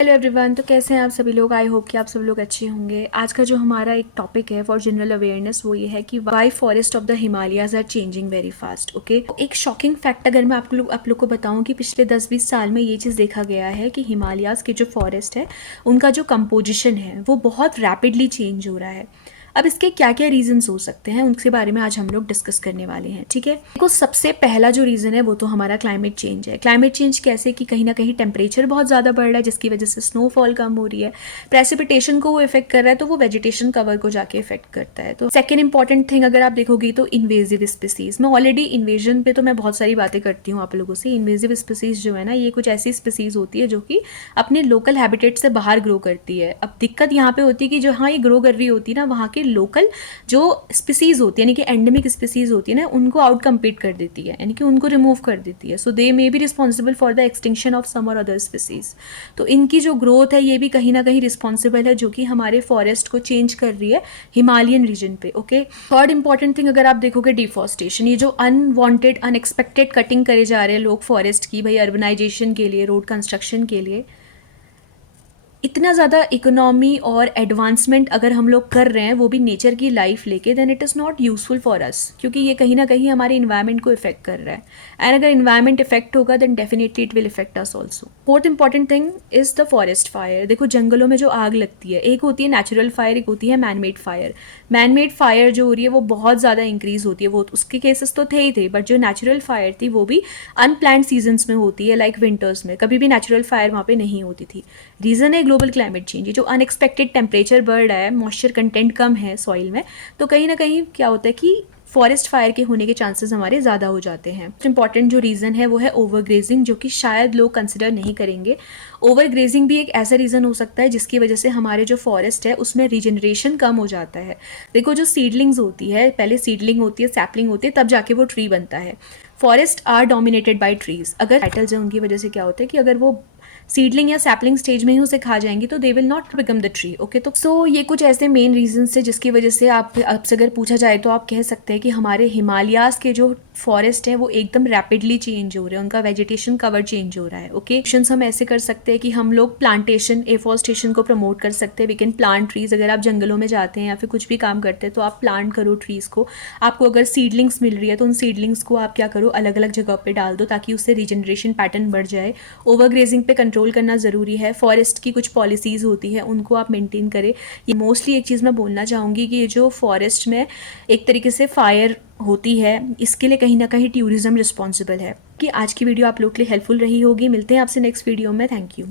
Hello everyone. तो कैसे हैं आप सभी लोग। आई होप कि आप सब लोग अच्छे होंगे। आज का जो हमारा एक टॉपिक है फॉर जनरल अवेयरनेस वो ये है कि why forest of the Himalayas are changing very fast. Okay, एक शॉकिंग फैक्ट अगर मैं आप लोग को बताऊं कि पिछले 10-20 साल में ये चीज़ देखा गया है कि हिमालयाज के जो फॉरेस्ट है उनका जो कंपोजिशन है वो बहुत रैपिडली चेंज हो रहा है। अब इसके क्या क्या रीजंस हो सकते हैं उनके बारे में आज हम लोग डिस्कस करने वाले हैं। ठीक है, देखो सबसे पहला जो रीज़न है वो तो हमारा क्लाइमेट चेंज है। क्लाइमेट चेंज कैसे कि कहीं ना कहीं टेम्परेचर बहुत ज़्यादा बढ़ रहा है जिसकी वजह से स्नोफॉल कम हो रही है, प्रेसिपिटेशन को वो इफेक्ट कर रहा है, तो वो वेजिटेशन कवर को जाके इफेक्ट करता है। तो सेकेंड इंपॉर्टेंट थिंग अगर आप देखोगे तो इन्वेजिव स्पीसीज। मैं ऑलरेडी इन्वेजन पे तो मैं बहुत सारी बातें करती हूँ आप लोगों से। इन्वेजिव स्पीसीज जो है ना, ये कुछ ऐसी स्पीसीज होती है जो कि अपने लोकल हैबिटेट से बाहर ग्रो करती है। अब दिक्कत यहाँ पे होती है कि जहाँ ये ग्रो कर रही होती है ना, वहाँ के लोकल जो स्पीसीज होती है यानी कि एंडेमिक स्पीसीज होती है ना, उनको आउट कम्पीट कर देती है, यानी कि उनको रिमूव कर देती है। So they may be responsible for the extinction of some or other species. तो इनकी जो ग्रोथ है ये भी कहीं ना कहीं रिस्पॉन्सिबल है, जो कि हमारे फॉरेस्ट को चेंज कर रही है हिमालयन रीजन पे। ओके, थर्ड इंपॉर्टेंट थिंग अगर आप देखोगे डिफॉरेस्टेशन। ये जो अनवांटेड अनएक्सपेक्टेड कटिंग करे जा रहे हैं लोग फॉरेस्ट की, भाई अर्बनाइजेशन के लिए, रोड कंस्ट्रक्शन के लिए, इतना ज़्यादा इकोनॉमी और एडवांसमेंट अगर हम लोग कर रहे हैं वो भी नेचर की लाइफ लेके, then it is not useful for us, क्योंकि ये कहीं ना कहीं हमारे इन्वायरमेंट को इफेक्ट कर रहा है। एंड अगर इन्वायरमेंट इफेक्ट होगा then definitely it will affect us also. Fourth important thing is the forest fire. देखो जंगलों में जो आग लगती है, एक होती है नेचुरल फायर, एक होती है मैनमेड फायर। मैनमेड फायर जो हो रही है वो बहुत ज़्यादा इंक्रीज होती है, वो उसके केसेस तो थे ही थे, बट जो नेचुरल फायर थी वो भी अनप्लान्ड सीजन्स में होती है, लाइक विंटर्स में कभी भी नेचुरल फायर वहाँ पे नहीं होती थी। रीज़न है ग्लोबल क्लाइमेट चेंज। ये जो अनएक्सपेक्टेड टेम्परेचर बढ़ रहा है, मॉइस्चर कंटेंट कम है सॉइल में, तो कहीं ना कहीं क्या होता है कि फॉरेस्ट फायर के होने के चांसेस हमारे ज़्यादा हो जाते हैं। इंपॉर्टेंट जो रीज़न है वो है ओवर ग्रेजिंग, जो कि शायद लोग कंसिडर नहीं करेंगे। ओवर ग्रेजिंग भी एक ऐसा रीज़न हो सकता है जिसकी वजह से हमारे जो फॉरेस्ट है उसमें रीजनरेशन कम हो जाता है। देखो जो सीडलिंग्स होती है, पहले सीडलिंग होती है, सैपलिंग होती है, तब जाके वो ट्री बनता है। Forests are dominated by trees. अगर टाइटल्स हैं उनकी वजह से क्या होता है कि अगर वो सीडलिंग या सैपलिंग स्टेज में ही उसे खा जाएंगी तो they will not become the tree. Okay, तो सो ये कुछ ऐसे मेन रीजंस है जिसकी वजह से आपसे अगर पूछा जाए तो आप कह सकते हैं कि हमारे हिमालयाज के जो फॉरेस्ट हैं वो एकदम रैपिडली चेंज हो रहे हैं, उनका वेजिटेशन कवर चेंज हो रहा है। ओके, ऑप्शंस हम ऐसे कर सकते हैं कि हम लोग प्लांटेशन, एफॉरेस्टेशन को प्रमोट कर सकते हैं। We can plant trees. अगर आप जंगलों में जाते हैं या फिर कुछ भी काम करते हैं तो आप प्लांट करो ट्रीज को। आपको अगर सीडलिंग्स मिल रही है तो उन सीडलिंग्स को आप क्या करो, अलग अलग जगह पे डाल दो ताकि उससे रीजनरेशन पैटर्न बढ़ जाए। ओवर ग्रेजिंग पे कंट्रोल करना ज़रूरी है। फॉरेस्ट की कुछ पॉलिसीज़ होती है उनको आप मेंटेन करें। ये मोस्टली एक चीज़ मैं बोलना चाहूँगी कि ये जो फॉरेस्ट में एक तरीके से फायर होती है, इसके लिए कहीं ना कहीं टूरिज्म रिस्पॉन्सिबल है। कि आज की वीडियो आप लोग के लिए हेल्पफुल रही होगी। मिलते हैं आपसे नेक्स्ट वीडियो में। Thank you.